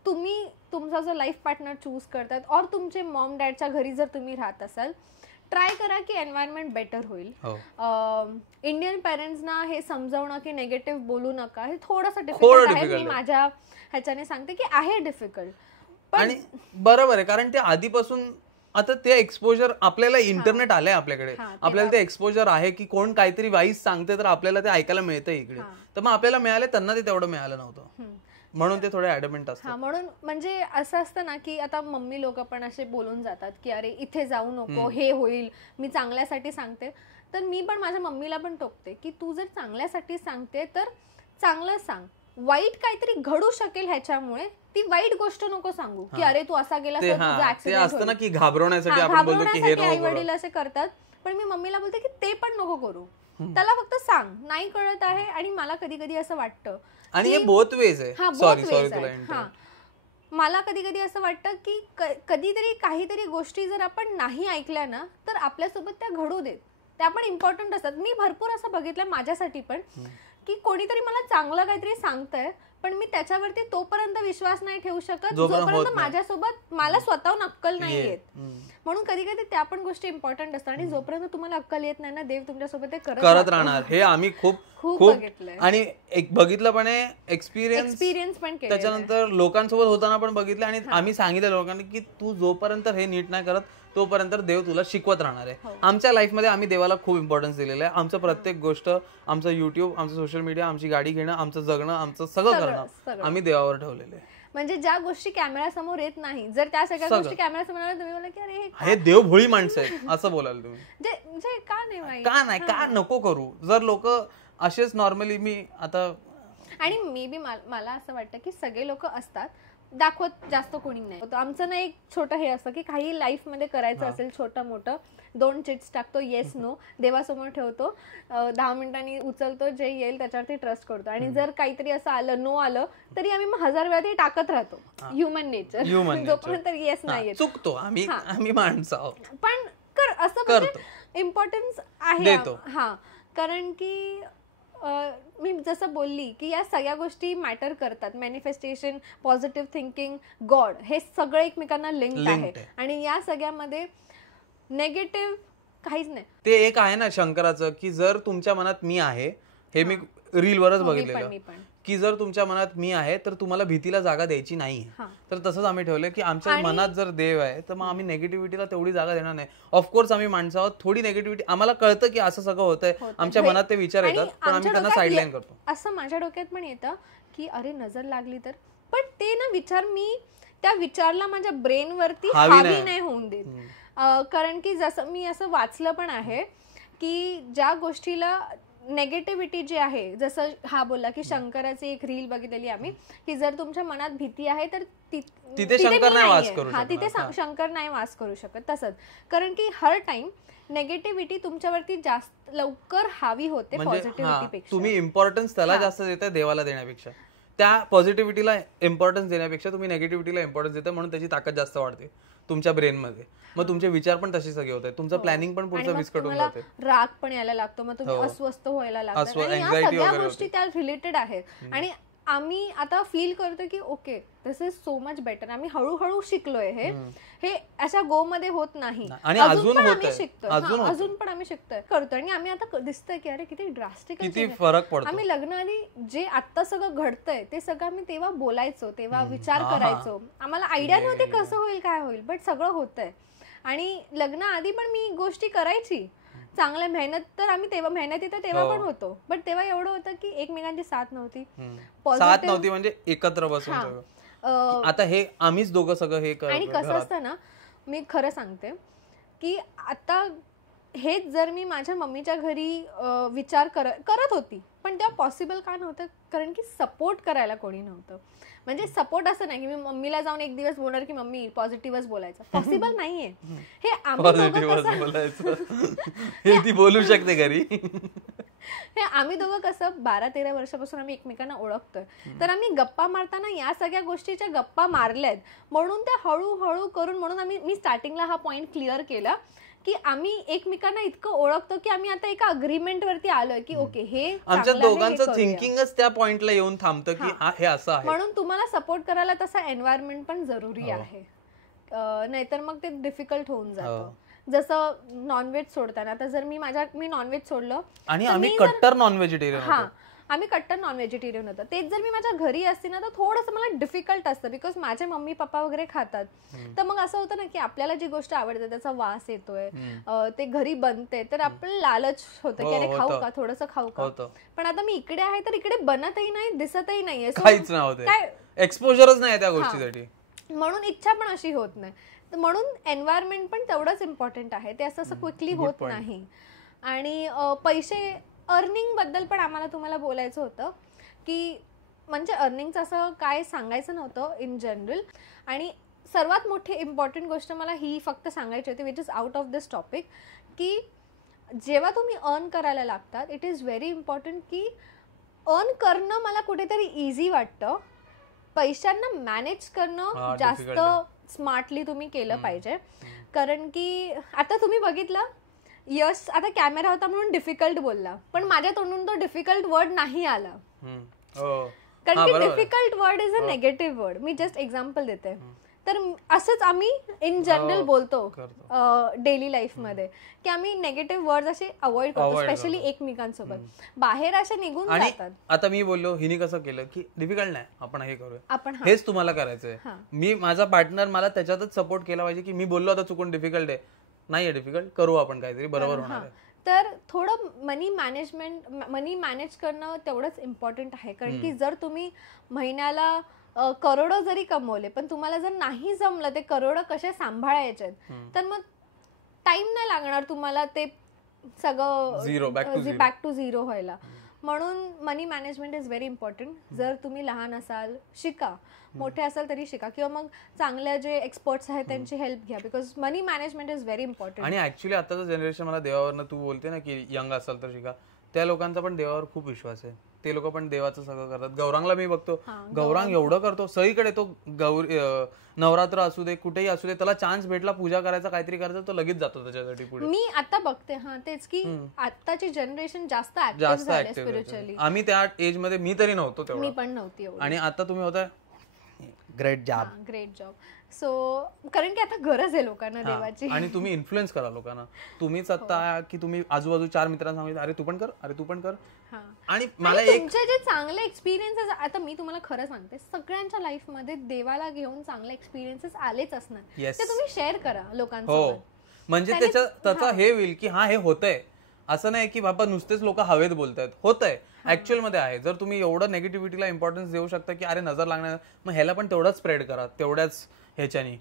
तुम्ही तुमचा जो लाईफ पार्टनर चूज करतात, और तुमचे मॉम डॅडच्या घरी जर तुम्ही राहत असाल, ट्राय करा की एन्व्हायरमेंट बेटर होईल. इंडियन पेरेंट्सना हे समजवणं की निगेटिव्ह बोलू नका हे थोडंसं डिफिकल्ट आहे. मी माझ्या ह्याच्याने सांगते की आहे डिफिकल्ट. आणि बरोबर आहे, कारण ते आधीपासून आता ते एक्सपोजर आपल्याला, इंटरनेट आलंय आपल्याकडे, आपल्याला ते एक्सपोजर आहे की कोण काहीतरी वाईज सांगते तर आपल्याला ते ऐकायला मिळतं इकडे. तर मग आपल्याला मिळाले, त्यांना ते तेवढं मिळालं नव्हतं, म्हणून ते थोडे ऍडमेंट असतात. म्हणून म्हणजे असं असतं ना की आता मम्मी लोक पण असे बोलून जातात की अरे इथे जाऊ नको, हे होईल, मी चांगल्यासाठी सांगते. तर मी पण माझ्या मम्मीला पण टोकते की तू जर चांगल्यासाठी सांगते तर चांगलं सांग, वाईट काहीतरी घडू शकेल ह्याच्यामुळे ती वाईट गोष्ट नको सांगू की अरे तू असा गेला तर तुझा ऍक्सिडेंट होईल. ना की घाबरवण्यासाठी आपण बोलतो की हे नको. आई वडील असे करतात, पण मी मम्मीला बोलते की ते पण नको करू, त्याला फक्त सांग नाही कळत आहे. आणि मला कधी कधी असं वाटतं, आणि हे बोथ वेज आहे. सॉरी, मला कधी कधी असं वाटतं की कधीतरी काहीतरी गोष्टी जर आपण नाही ऐकल्या ना तर आपल्यासोबत त्या घडू देत, त्या पण इम्पॉर्टंट असतात. मी भरपूर असं बघितलं माझ्यासाठी पण की कोणीतरी मला चांगलं काहीतरी सांगतंय, पण मी त्याच्यावरती तोपर्यंत विश्वास नाही ठेवू शकत जोपर्यंत माझ्यासोबत मला स्वतःहून अक्कल नाही येत. म्हणून कधी कधी त्या पण गोष्टी इम्पॉर्टंट असतात. आणि जोपर्यंत तुम्हाला अक्कल येत नाही ना, देव तुमच्यासोबत ते करत राहणार. हे आम्ही खूप खूप बघितलंय आणि बघितलं पण आहे, एक्सपिरियन्स पण केलं. त्याच्यानंतर लोकांसोबत होताना पण बघितलं. आणि आम्ही सांगितलं लोकांना की तू जोपर्यंत हे नीट नाही करत तोपर्यंत देव तुला शिकवत राहणार आहे. आमच्या लाईफमध्ये आम्ही देवाला खूप इम्पॉर्टन्स दिलेलं आहे. आमचं प्रत्येक गोष्ट, आमचं युट्यूब, आमचं सोशल मीडिया, आमची गाडी घेणं, आमचं जगणं, आमचं सगळं करणं आम्ही देवावर ठेवलेलं आहे. म्हणजे ज्या गोष्टी कॅमेरा समोर येत नाही, जर त्या सगळ्या गोष्टी कॅमेरा समोर आल्या, तुम्ही बोला की अरे हे देव भोळी माणसं आहेत असं बोलाल तुम्ही. म्हणजे का नको करू. जर लोक असेच नॉर्मली, मी आता आणि मे बी मला असं वाटतं की सगळे लोक असतात, दाखवत जास्त कोणी नाही. आमचं ना एक छोटं हे असतं की काही लाईफ मध्ये करायचं असेल छोटं मोठं, 2 चिट्स टाकतो, येस नो, देवासमोर ठेवतो, 10 मिनिटांनी उचलतो, जे येईल त्याच्यावरती ट्रस्ट करतो. आणि जर काहीतरी असं आलं, नो आलं, तरी आम्ही 1000 वेळा ते टाकत राहतो. Human nature. जोपर्यंत येस नाही चुकतो आम्ही माणसं आहोत, पण असं म्हणजे इम्पॉर्टन्स आहे. कारण की मी जसं बोलली की या सगळ्या गोष्टी मॅटर करतात. मॅनिफेस्टेशन, पॉझिटिव्ह थिंकिंग, गॉड, हे सगळं एकमेकांना लिंक्ड आहे. आणि या सगळ्यामध्ये नेगेटिव्ह काहीच नाही. ते एक आहे ना शंकराचं की जर तुमच्या मनात मी आहे हे मी रीलवरच मी बघितलेलं पण की जर तुमच्या मनात मी आहे तर तुम्हाला भीतीला जागा द्यायची नाहीये. तर तसंच आम्ही ठेवलंय की आमच्या मनात जर देव आहे तर मग आम्ही नेगेटिव्हिटीला तेवढी जागा देणार नाही. ऑफकोर्स आम्ही माणसं आहोत, थोडी नेगेटिव्हिटी आम्हाला कळतं की असं सगळं होतंय, आमच्या मनात ते विचार येतात, पण आम्ही त्यांना साईडलाईन करतो. असं माझ्या डोक्यात पण येतं की अरे नजर लागली तर, पण ते ना विचार मी त्या विचारला माझ्या ब्रेन वरती हावी नाही होऊन देत. कारण की जसं मी असं वाचलं पण आहे की ज्या गोष्टीला नेगेटिव्हिटी जी आहे, जसं हा बोलला की शंकराची एक रील बघितलेली आम्ही की जर तुमच्या मनात भीती आहे तर तिथे शंकर नाही वास करू शकत. तिथे शंकर नाही वास करू शकत. तसंच कारण की हर टाइम नेगेटिव्हिटी तुमच्यावरती जास्त लवकर हावी होते पॉझिटिव्हिटीपेक्षा. तुम्ही इम्पॉर्टन्स त्याला जास्त देताय देवाला देण्यापेक्षा. त्या पॉझिटिव्हिटीला इम्पॉर्टन्स देण्यापेक्षा तुम्ही नेगेटिव्हिटीला इम्पॉर्टन्स देताय, म्हणून त्याची ताकद जास्त वाढते तुमच्या ब्रेनमध्ये. मग तुमचे विचार पण तसे सगळे होत आहेत, तुमचं प्लॅनिंग पण पुढचं विस्कटून जाते, राग पण यायला लागतो, मग तुम्ही अस्वस्थ व्हायला लागतो. आणि या सगळ्या गोष्टी त्या रिलेटेड आहेत. आणि आम्ही आता फील करतो की okay this is so much better. आम्ही हळूहळू शिकलोय हे अशा गो मध्ये होत नाही. आणि अजून आम्ही शिकतोय, अजून पण आम्ही शिकतोय करतोय. आणि आम्ही आता दिसतंय की अरे किती ड्रास्टिक किती फरक पडतो. आम्ही लग्नाआधी जे आता सगळं घडतंय ते सगळं आम्ही तेव्हा बोलायचो, तेव्हा विचार करायचो, आम्हाला आयडिया नव्हती कसं होईल काय होईल, बट सगळं होतंय. आणि लग्नाआधी पण मी गोष्टी करायची चांगल्या मेहनत, तर आम्ही तेव्हा मेहनती तर तेव्हा पण होतो, बट तेव्हा एवढं होतं की एकमेकांची साथ नव्हती म्हणजे एकत्र बसून. आता हे आम्हीच दोघं सगळं हे करतो. आणि कसं असतं ना, मी खरं सांगते की आता हेच जर मी माझ्या मम्मीच्या घरी विचार करत होती, पण तेव्हा पॉसिबल का नव्हतं, कारण की सपोर्ट करायला कोणी नव्हतं. म्हणजे सपोर्ट असं नाही की मी मम्मीला जाऊन एक दिवस बोलणार की मम्मी पॉझिटिव्हच बोलायचं, पॉसिबल नाहीये. हे हे ती बोलू शकते घरी. हे आम्ही दोघं कसं 12-13 वर्षापासून आम्ही एकमेकांना ओळखतोय, तर आम्ही गप्पा मारताना या सगळ्या गोष्टीच्या गप्पा मारल्यात, म्हणून त्या हळूहळू करून, म्हणून मी स्टार्टिंगला हा पॉइंट क्लिअर केला की आम्ही एकमेकांना इतकं ओळखतो की आम्ही आता एका अग्रीमेंट वरती आलोय की ओके हे आमच्या दोघांचं थिंकिंगच त्या पॉइंटला येऊन थांबतं की हे असं आहे. म्हणून तुम्हाला सपोर्ट करायला तसा एन्व्हायरमेंट पण जरुरी आहे, नाहीतर मग ते डिफिकल्ट होऊन जातं. जसं नॉनव्हेज सोडताना, आता जर मी नॉनव्हेज सोडलं आणि आम्ही कट्टर नॉन व्हेजिटेरियन, आम्ही कट्टर नॉन व्हेजिटेरियन होतं, तेच जर मी माझ्या घरी असते ना तर थोडंसं मला डिफिकल्ट असतं, बिकॉज माझे मम्मी पप्पा वगैरे खातात. तर मग असं होतं ना की आपल्याला जी गोष्ट आवडते त्याचा वास येतोय, ते घरी बनते, तर आपलं लालच होतं की अरे खाऊ का, थोडंसं खाऊ का. पण आता मी इकडे आहे तर इकडे बनतही नाही, दिसतही नाहीये, काहीच नाही, एक्सपोजरच नाही त्या गोष्टीसाठी, म्हणून इच्छा पण अशी होत नाही. म्हणून एन्व्हायरमेंट पण तेवढंच इम्पॉर्टंट आहे, ते असं क्विकली होत नाही. आणि पैसे अर्निंग बद्दल पण आम्हाला तुम्हाला बोलायचं होतं की म्हणजे अर्निंगचं असं काय सांगायचं नव्हतं इन जनरल. आणि सर्वात मोठी इम्पॉर्टंट गोष्ट मला ही फक्त सांगायची होती, which is out of this topic, की जेव्हा तुम्ही अर्न करायला लागतात इट इज व्हेरी इम्पॉर्टंट की अर्न करणं मला कुठेतरी इझी वाटतं, पैशांना मॅनेज करणं जास्त स्मार्टली तुम्ही केलं पाहिजे. कारण की आता तुम्ही बघितलं, यश आता कॅमेरा होता म्हणून डिफिकल्ट बोलला, पण माझ्या तोंडून तो डिफिकल्ट वर्ड नाही आला, कारण की difficult word is a negative word. Me just example देते. तर असंच आम्ही इन जनरल बोलतो डेली लाईफ मध्ये की आम्ही नेगेटिव्ह वर्ड असे अवॉइड करतो, स्पेशली एकमेकांसोबत. बाहेर असे निघून जातात. आता मी बोललो, हिने कसं केलं की डिफिकल्ट नाही, आपण हे करूया, आपण हेच तुम्हाला करायचंय. मी माझा पार्टनर मला त्याच्यातच सपोर्ट केला पाहिजे की मी बोललो आता चुकून डिफिकल्ट आहे, नाहीये डिफिकल्ट, करू आपण काहीतरी, बरोबर होणार आहे. तर थोडं मनी मॅनेज करणं तेवढंच इम्पॉर्टंट आहे. कारण की जर तुम्ही महिन्याला करोडो जरी कमवले, पण तुम्हाला जर नाही जमलं ते करोडो कसे सांभाळायचे, तर मग टाइम नाही लागणार तुम्हाला ते सगळं बॅक टू झिरो व्हायला. म्हणून मनी मॅनेजमेंट इज व्हेरी इम्पॉर्टंट. जर तुम्ही लहान असाल शिका, मोठे असाल तरी शिका, किंवा मग चांगल्या जे एक्सपर्ट्स आहेत त्यांची हेल्प घ्या, because money management is very important. आणि ऍक्च्युली आताचं जनरेशन, मला देवावरनं तू बोलते ना की यंग असाल तर शिका, त्या लोकांचा पण देवावर खूप विश्वास आहे, ते लोक पण देवाचं सगळं करतात. गौरांगला मी बघतो, गौरांग एवढं करतो, सगळीकडे तो नवरात्र असू दे, कुठेही असू दे, त्याला चान्स भेटला पूजा करायचा, काहीतरी करायचं, तो लगेच जातो त्याच्यासाठी पुढे. मी आता बघते तेच की आताची जनरेशन जास्त ऍक्टिव्ह स्पिरिच्युअली. आम्ही त्या एज मध्ये मी तरी नव्हतो तेवढं, मी पण नव्हती. आणि आता तुम्ही होता great job. Great job. So कारण की आता गरज आहे लोकांना देवाची. आणि तुम्ही इन्फ्लुएन्स करा लोकांना. तुम्हीच आता की तुम्ही आजूबाजू 4 मित्रांना सांगितलं अरे तू पण कर, अरे तू पण कर. आणि मला एक तुमचे जे चांगले एक्सपिरियन्सेस, आता मी तुम्हाला खरं सांगते, सगळ्यांच्या लाईफ मध्ये देवाला घेऊन चांगले एक्सपिरियन्सेस आलेच असणार, ते तुम्ही शेअर करा लोकांसोबत. म्हणजे त्याचा हे होईल की हा हे होतंय, असं नाही की बाबा नुसतेच लोक हवेत बोलतायत, होतंय ऍक्च्युअल मध्ये आहे. जर तुम्ही एवढं नेगेटिव्हिटीला इम्पॉर्टन्स देऊ शकता की अरे नजर लागणार, मग ह्याला पण तेवढाच स्प्रेड करा तेवढ्याच ह्याच्यानी.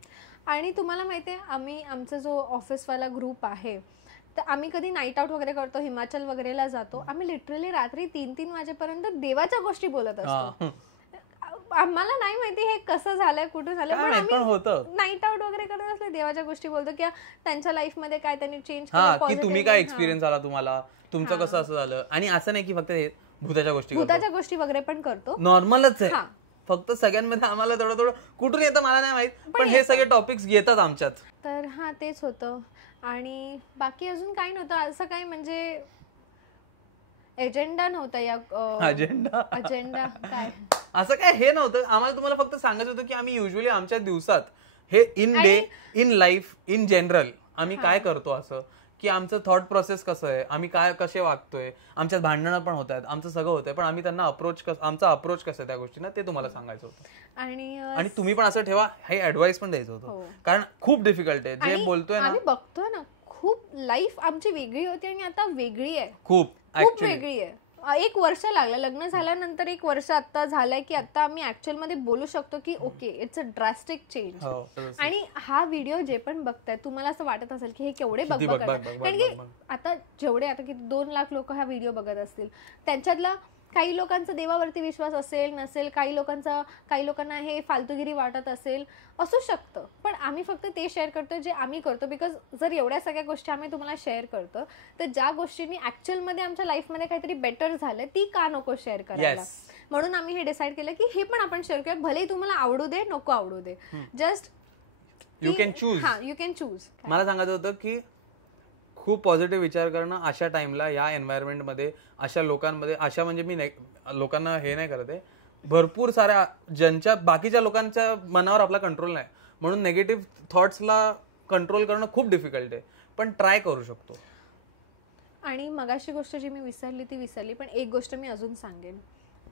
आणि तुम्हाला माहितीये आमचा जो ऑफिसवाला ग्रुप आहे, तर आम्ही कधी नाईट आउट वगैरे करतो, हिमाचल वगैरेला जातो, आम्ही लिटरली रात्री 3-3 वाजेपर्यंत देवाच्या गोष्टी बोलत असतो. आम्हाला नाही माहिती हे कसं झालंय, कुठं झालंय, पण आम्ही नाईट आउट वगैरे करत असले देवाच्या गोष्टी बोलतो, की त्यांच्या लाईफ मध्ये काय त्यांनी चेंज केलं, की तुम्ही काय एक्सपिरियन्स आला तुम्हाला, तुमचं कसं असं झालं. आणि असं नाही की फक्त हे भूताच्या गोष्टी वगैरे पण करतो, नॉर्मलच आहे. फक्त सगळ्यांमध्ये आम्हाला थोडं थोडं कुठून येतं मला नाही माहित, पण हे सगळे टॉपिक्स येतात आमच्यात. तर तेच होतं. आणि बाकी अजून काही नव्हतं असं काही, म्हणजे एजेंडा नव्हता या अजेंडा काय असं काय हे नव्हतं. आम्हाला तुम्हाला फक्त सांगायचं होतं की आम्ही युजली आमच्या दिवसात हे in day, in life, in general आम्ही काय करतो, असं की आमचं थॉट प्रोसेस कसं आहे, आम्ही कसे वागतोय, आमच्यात भांडणं पण होत आहेत, आमचं सगळं होतंय, पण आम्ही त्यांना आमचा अप्रोच कसं आहे त्या गोष्टींना ते तुम्हाला सांगायचं होतं. आणि तुम्ही पण असं ठेवा, हे ऍडवाइस पण द्यायचं होतं, कारण खूप डिफिकल्ट आहे जे बोलतोय ना. आम्ही बघतोय ना, खूप लाईफ आमची वेगळी होती आणि आता वेगळी आहे, खूप वेगळी आहे. 1 वर्ष लागलं लग्न झाल्यानंतर, 1 वर्ष आता झालंय की आता आम्ही ऍक्च्युअल मध्ये बोलू शकतो की okay it's a drastic change. आणि हा व्हिडिओ जे पण बघताय, तुम्हाला असं वाटत असेल की हे केवढे बघ कारण की आता की 2 लाख लोक हा व्हिडिओ बघत असतील, त्यांच्यातला काही लोकांचा देवावरती विश्वास असेल नसेल, काही लोकांना हे फालतूगिरी वाटत असेल, असू शकतं. पण आम्ही फक्त ते शेअर करतो जे आम्ही करतो, बिकॉज जर एवढ्या सगळ्या गोष्टी आम्ही तुम्हाला शेअर करतो, तर ज्या गोष्टींनी ऍक्च्युअल मध्ये आमच्या लाईफमध्ये काहीतरी बेटर झालंय ती का नको शेअर करायला. म्हणून आम्ही हे डिसाईड केलं की हे पण आपण शेअर करूया, भले तुम्हाला आवडू दे नको आवडू दे, जस्ट यू कॅन चूज. मला सांगायचं होतं की खूप पॉझिटिव्ह विचार करणं अशा टाइमला, या एन्व्हायरमेंटमध्ये, अशा लोकांमध्ये, अशा म्हणजे मी लोकांना हे नाही करत आहे, भरपूर साऱ्या ज्यांच्या बाकीच्या लोकांच्या मनावर आपला कंट्रोल नाही, म्हणून नेगेटिव्ह थॉट्सला कंट्रोल करणं खूप डिफिकल्ट आहे, पण ट्राय करू शकतो. आणि मगाशी गोष्ट जी मी विसरली ती विसरली, पण एक गोष्ट मी अजून सांगेन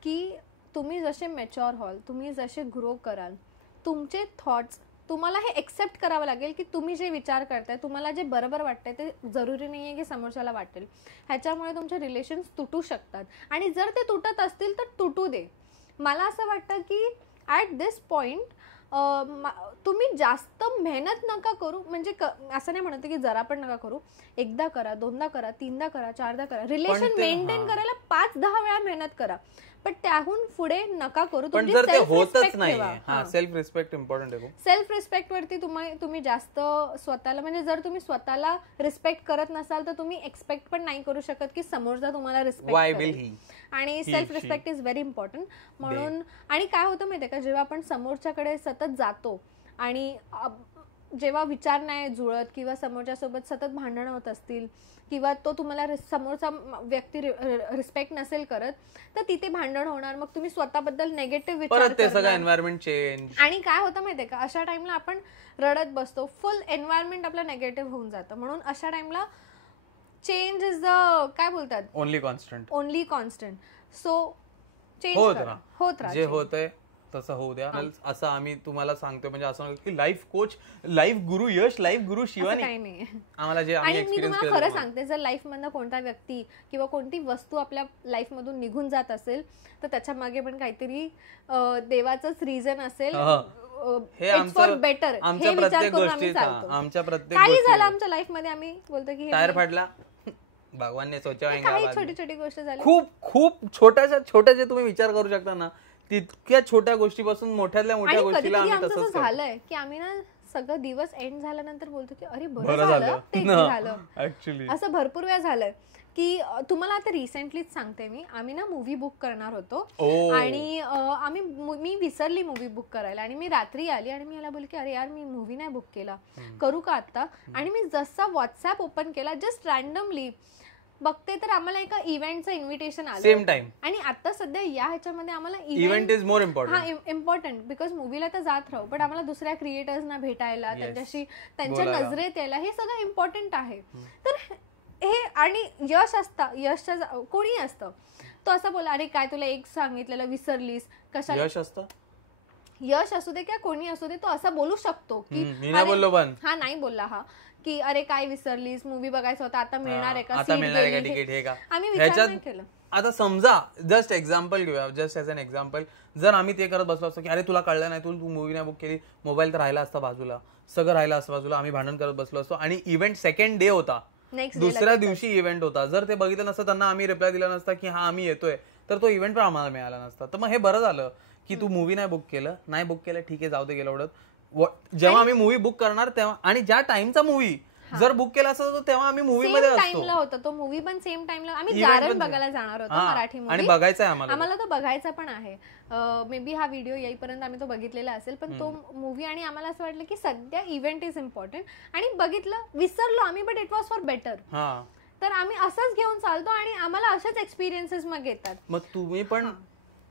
की तुम्ही जसे मॅच्युअर व्हाल, तुम्ही जसे ग्रो कराल, तुमचे थॉट्स तुम्हाला हे एक्सेप्ट करावं लागेल की तुम्ही जे विचार करताय, तुम्हाला जे बरोबर वाटतंय ते जरुरी नाहीये की समोरच्याला वाटेल. ह्याच्यामुळे तुमचे रिलेशन्स तुटू शकतात, आणि जर ते तुटत असतील तर तुटू दे. मला असं वाटतं की ॲट दिस पॉइंट तुम्ही जास्त मेहनत नका करू, म्हणजे असं नाही म्हणत की जरा पण नका करू, 1दा करा, 2दा करा, 3दा करा, 4दा करा, रिलेशन मेंटेन करायला 5-10 वेळा मेहनत करा, पण त्याहून पुढे नका करू. पण जर ते होतच नाही, सेल्फ रिस्पेक्ट इम्पॉर्टंट आहे. सेल्फ रिस्पेक्ट वरती तुम्ही जास्त स्वतःला, म्हणजे जर तुम्ही स्वतःला रिस्पेक्ट करत नसाल तर तुम्ही एक्सपेक्ट पण नाही करू शकत की समोरचा तुम्हाला रिस्पेक्ट करेल. आणि self respect is very important. म्हणून आणि काय होतं माहितीये का, जेव्हा आपण समोरच्याकडे सतत जातो आणि जेव्हा विचार नाही जुळत किंवा समोरच्यासोबत सतत भांडणं होत असतील किंवा तो तुम्हाला समोरचा व्यक्ती रिस्पेक्ट नसेल करत, तर तिथे भांडण होणार, मग तुम्ही स्वतःबद्दल नेगेटिव्ह विचार करणार, एन्व्हायरमेंट चेंज. आणि काय होतं माहितीये का, अशा टाइमला आपण रडत बसतो, फुल एन्व्हायरमेंट आपलं नेगेटिव्ह होऊन जातं. म्हणून अशा टाइमला चेंज इज द काय बोलतात, ओनली कॉन्स्टंट. सो चेंज होत राहा, जे होतंय तसं होऊ द्या. असं आम्ही तुम्हाला सांगतोय, म्हणजे असं की लाईफ कोच, लाईफ गुरु यश, लाईफ गुरु शिवानी काही नाही आम्हाला जे आणि मी तुम्हाला खरं सांगते, जर लाईफ मधनं कोणता व्यक्ती किंवा कोणती वस्तू आपल्या लाईफ मधून निघून जात असेल तर त्याच्या मागे पण काहीतरी देवाचंच रिझन असेल. बेटर हे विचार करून आम्ही चालतो. आमच्या प्रत्येक काही झालं आमच्या लाईफ मध्ये आम्ही बोलतो की टायर फाटला, भगवानने काही छोटी गोष्ट झाली, खूप छोट्या जे तुम्ही विचार करू शकता ना, तितक्या छोट्या गोष्टीपासून मोठ्यातल्या मोठ्या गोष्टीला आम्ही तसंच झालंय की आम्ही ना सगळं दिवस एंड झाल्यानंतर बोलतो की अरे बरं झालं ते झालं. ऍक्च्युअली असं भरपूर वेळा झालंय की तुम्हाला आता रिसेंटलीच सांगते मी ना मूवी बुक करणार होतो आणि मी विसरली मूवी बुक करायला आणि मी रात्री आली आणि मी याला बोलले की अरे यार मी मूवी नाही बुक केला, करू का आता. आणि मी जसा व्हॉट्सअप ओपन केला जस्ट रॅन्डमली बघते तर आम्हाला एका इव्हेंटचं इन्व्हिटेशन आलं सेम टाइम. आणि आता सध्या या ह्याच्यामध्ये आम्हाला इव्हेंट इज मोर हा इम्पॉर्टंट. इम्पॉर्टंट बिकॉज मूवीला तर जात राहू पण आम्हाला दुसऱ्या क्रिएटर्सना भेटायला, त्यांच्याशी त्यांच्या नजरेत यायला, हे सगळं इम्पॉर्टंट आहे. तर हे आणि यशच्या कोणी असतं तो असं बोला, अरे काय तुला एक सांगितलेलं विसरलीस कशाला. यश असतं, यश असू दे किंवा कोणी असू दे, तो असा बोलू शकतो की मी नाही बोललो पण हा नाही बोलला हा की अरे काय विसरलीस, मूवी बघायचं होतं, आता मिळणार आहे का, आता मिळणार आहे का तिकीट, हे का. आम्ही विचार नाही केलं. आता समजा जस्ट एक्झाम्पल घेऊया, जस्ट ॲज अन एक्झाम्पल, जर आम्ही ते करत बसलो असतो की अरे तुला कळलं नाही, तू मूवी नाही बुक केली, मोबाईल तर राहिला असता बाजूला, सगळं राहिलं असतं बाजूला, आम्ही भांडण करत बसलो असतो आणि इव्हेंट सेकंड डे होता, दुसऱ्या दिवशी इव्हेंट होता, जर ते बघितलं नसतं, त्यांना आम्ही रिप्लाय दिला नसता की हा आम्ही येतोय, तर तो इव्हेंट पण आम्हाला मिळाला नसता. तर मग हे बरं झालं की तू मूवी नाही बुक केलं, ठीक आहे जाऊ दे, गेलं एवढं. जेव्हा आम्ही मूवी बुक करणार तेव्हा आणि ज्या टाइमचा मूवी जर बुक केला असता तेव्हा आम्ही मूवी मध्ये असतो. होता तो मूवी पण सेम टाइमला आम्ही जारण बघायला जाणार होतो, मराठी मूवी, आणि बघायचा आहे आम्हाला तो बघायचा पण आहे. मे बी हा व्हिडिओ येईपर्यंत आम्ही तो बघितलेला असेल, पण तो मूवी आणि आम्हाला असं वाटलं की सध्या इव्हेंट इज इम्पॉर्टंट आणि बघितलं, विसरलो आम्ही, but it was for better. तर आम्ही असंच घेऊन चालतो आणि आम्हाला असेच एक्सपिरियन्सेस मग येतात. मग तुम्ही पण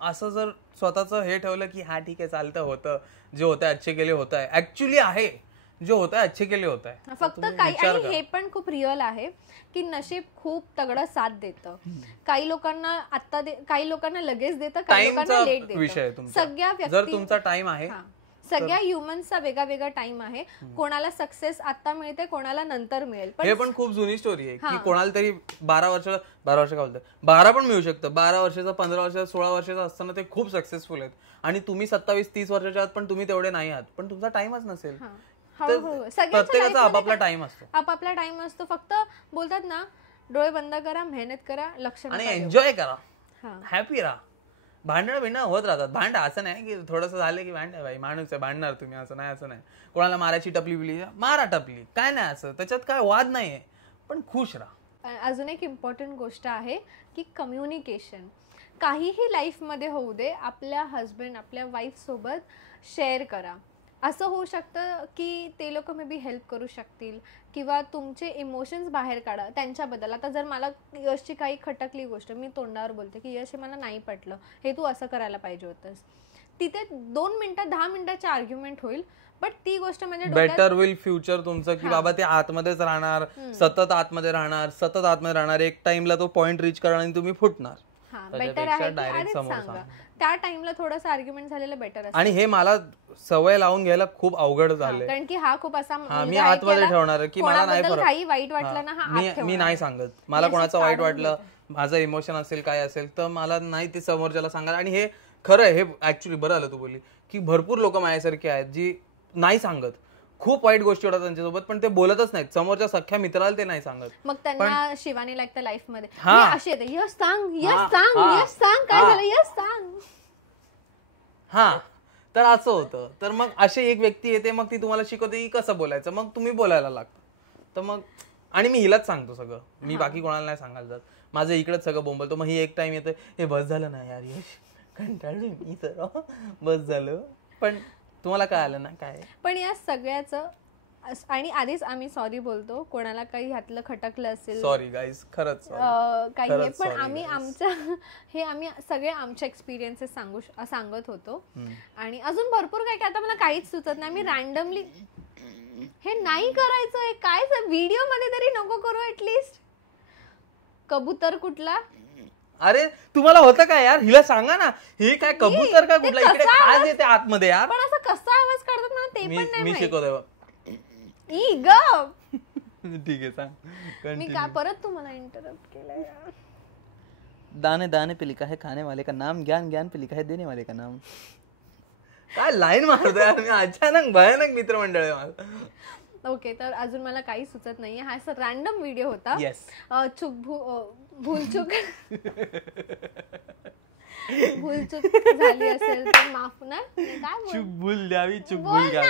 असं जर स्वतःच हे ठेवलं की हा ठीक आहे चालतं, होतं जे होतं अच्छे केले होत आहे, ऍक्च्युली आहे जे होत आहे अच्छे केले होत आहे. फक्त काही, आणि हे पण खूप रिअल आहे की नशीब खूप तगडं साथ देतं. काही लोकांना काही लोकांना लगेच देतं, काही लोकांना लेट देतं. सगळ्या जर तुमचा टाइम आहे, सगळ्या ह्युमन्सचा वेगळा वेगळा टाइम आहे. कोणाला सक्सेस आता मिळते, कोणाला नंतर मिळेल. हे पण खूप जुनी स्टोरी आहे की कोणाला तरी 12 वर्ष काय बोलतात, 12 पण मिळू शकतं, 12 वर्षाचा, 15 वर्षाचा, 16 वर्षाचा असताना ते खूप सक्सेसफुल आहेत आणि तुम्ही 27-30 वर्षाच्या आहात पण तुम्ही तेवढे नाही आहात, पण तुमचा टाइमच नसेल. प्रत्येकाचा आपापला टाइम असतो, आपापला टाइम असतो. फक्त बोलतात ना, डोळे बंद करा, मेहनत करा, लक्ष आणि एन्जॉय करा, हॅपी राहा. भांडण होत राहतात. भांड असं नाही की थोडंसं झालं की भांड भाई माणूस आहे, भांडणार तुम्ही, असं नाही. कोणाला मारायची टपली बिली मारा, टपली काय नाही, असं त्याच्यात काय वाद नाहीये, पण खुश राहा. अजून एक इम्पॉर्टंट गोष्ट आहे की कम्युनिकेशन. काहीही लाईफमध्ये होऊ दे, आपल्या हजबंड, आपल्या वाईफ सोबत शेअर करा. असं होऊ शकतं की ते लोक मे बी हेल्प करू शकतील किंवा तुमचे इमोशन्स बाहेर काढा त्यांच्याबद्दल. आता जर मला यशची काही खटकली गोष्ट, मी तोंडावर बोलते की यश, हे मला नाही पटलं, हे तू असं करायला पाहिजे होतंस, तिथे 2 मिनिटं 10 मिनिटाची आर्ग्युमेंट होईल, बट ती गोष्ट म्हणजे बेटर होईल फ्युचर तुमचं, की बाबा ते आतमध्येच राहणार, सतत आतमध्ये राहणार, एक टाइमला तो पॉइंट रीच करणार आणि तुम्ही फुटणार. बेटर आहे डायरेक्ट सांगा. त्या टाइमला थोडंसं आर्ग्युमेंट झालेलं बेटर असतं. आणि हे मला सवय लावून घ्यायला खूप अवघड झालंय, कारण की हा खूप असा मी आतमध्ये ठेवणार की मला नाही फरक, काही वाईट वाटलं ना, हा मी नाही सांगत. मला कोणाचं वाईट वाटलं, माझं इमोशन असेल, काय असेल, तर मला नाही ते समोरच्याला सांगायला. आणि हे खरं आहे, हे ऍक्च्युली बरं आलं तू बोलली की भरपूर लोक माझ्यासारखे आहेत जी नाही सांगत, खूप वाईट गोष्टी होतात त्यांच्यासोबत, पण ते बोलतच नाहीत, समोरच्या सख्या मित्राला ते नाही सांगत. मग त्यांना शिवानी लागतं लाईफ मध्ये अशी येते, यश सांग, यश सांग, काय झालं, यश सांग. तर असं होतं. तर मग अशी एक व्यक्ती येते, मग ती तुम्हाला शिकवते की कसं बोलायचं, मग तुम्ही बोलायला लागतं. तर मग आणि मी हिलाच सांगतो सगळं, मी बाकी कोणाला नाही सांगायला जात, माझं इकडेच सगळं बोंबलतो. मग ही एक टाइम येते, हे बस झालं ना यार यश, कंटाळलो मी तर, बस झालं. पण तुम्हाला काय आलं ना काय. पण या सगळ्याचं, आणि आधीच आम्ही सॉरी बोलतो कोणाला काही ह्यातलं खटकलं असेल, सॉरी गाईज, खरंच काही आहे. पण आम्ही आम्ही सगळे आमचे एक्सपिरियन्सेस सांगत होतो. आणि अजून भरपूर काय, आता मला काहीच सुचत नाही. मी रॅन्डमली हे नाही करायचं, काय व्हिडिओ मध्ये तरी नको करू ऍटलीस्ट. कबूतर कुठला, अरे तुम्हाला होतं काय यार, हिला सांगा ना, हे काय कबूतर काय कुठला, इकडे खास येते आतमध्ये यार, पण असं कसा आवाज काढतात ना ते पण नाही मी शिकवतोय. ठीक आहे सांग. मी का परत तुम्हाला इंटरप्ट केलं यार. दाने दाने पे लिखा है खाने वाले का नाम, ज्ञान ज्ञान पे लिखा है देने वाले का नाम. काय लाईन मारतोय यार मी, अचानक भयानक मित्रमंडळ आहे माझं. ओके, तर अजून मला काही सुचत नाहीये. हा असा रॅन्डम व्हिडिओ होता. भूलचूक झाली असेल तर माफ ना. चूक भूल द्यावी, चूक भूल घ्यावी.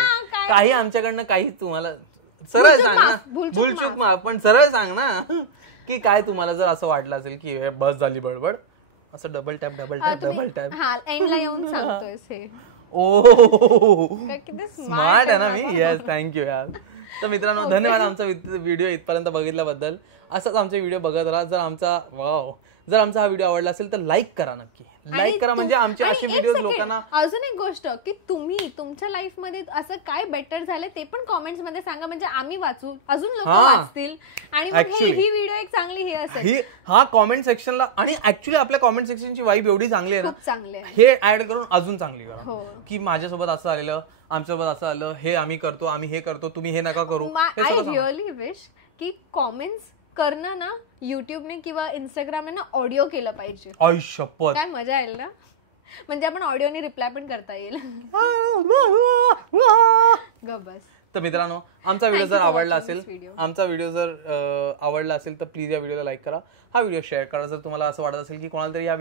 काही आमच्याकडनं काही तुम्हाला सरळ सांग ना, भूलचूक माफ, पण सरळ सांग ना की काय तुम्हाला जर असं वाटलं असेल की हे बस झाली बडबड, असं double tap double tap double tap. हा एंडला येऊन सांगतोयस हे. ओ स्मार्ट आहे ना मी. येस, थँक्यू यार. तर मित्रांनो धन्यवाद आमचा व्हिडिओ इथपर्यंत बघितल्याबद्दल. असंच आमचे व्हिडिओ बघत राहा. जर आमचा हा व्हिडिओ आवडला असेल तर लाईक करा, नक्की लाईक करा. म्हणजे आमचे असे व्हिडिओ लोकांना. अजून एक गोष्ट की तुम्ही तुमच्या लाईफ मध्ये असं काय बेटर झालं ते पण कॉमेंट्स मध्ये सांगा, म्हणजे आम्ही वाचू, अजून लोक वाचतील आणि मग ही व्हिडिओ एक चांगली हे असेल. हा कॉमेंट सेक्शनला. आणि ऍक्च्युली आपल्या कॉमेंट सेक्शनची वाईब एवढी चांगली आहे ना, खूप चांगली आहे. हे ऍड करून अजून चांगली करा की माझ्यासोबत असं आलेलं, आमच्यासोबत असं आलं, हे आम्ही करतो, आम्ही हे करतो, तुम्ही हे नका करू. आय रिअली विश की कॉमेंट्स करणं ना युट्यूबने किंवा इंस्टाग्रामने ना ऑडिओ केलं पाहिजे. आई शपथ, काय मजा येईल ना, म्हणजे आपण ऑडिओने रिप्लाय पण करता येईल. बस. तर मित्रांनो आमचा व्हिडिओ जर आवडला असेल तर प्लीज या व्हिडिओला लाईक करा, हा व्हिडिओ शेअर करा. जर तुम्हाला असं वाटत असेल की कोणाला तरी या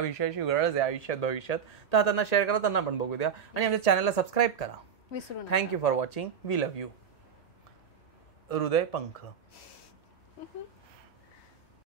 विषयाची गरज आहे आयुष्यात भविष्यात, तर त्यांना शेअर करा, त्यांना पण बघू द्या. आणि आमच्या चॅनलला सबस्क्राईब करा. विसरू नका. Thank you for watching. We love you. हृदय पंख.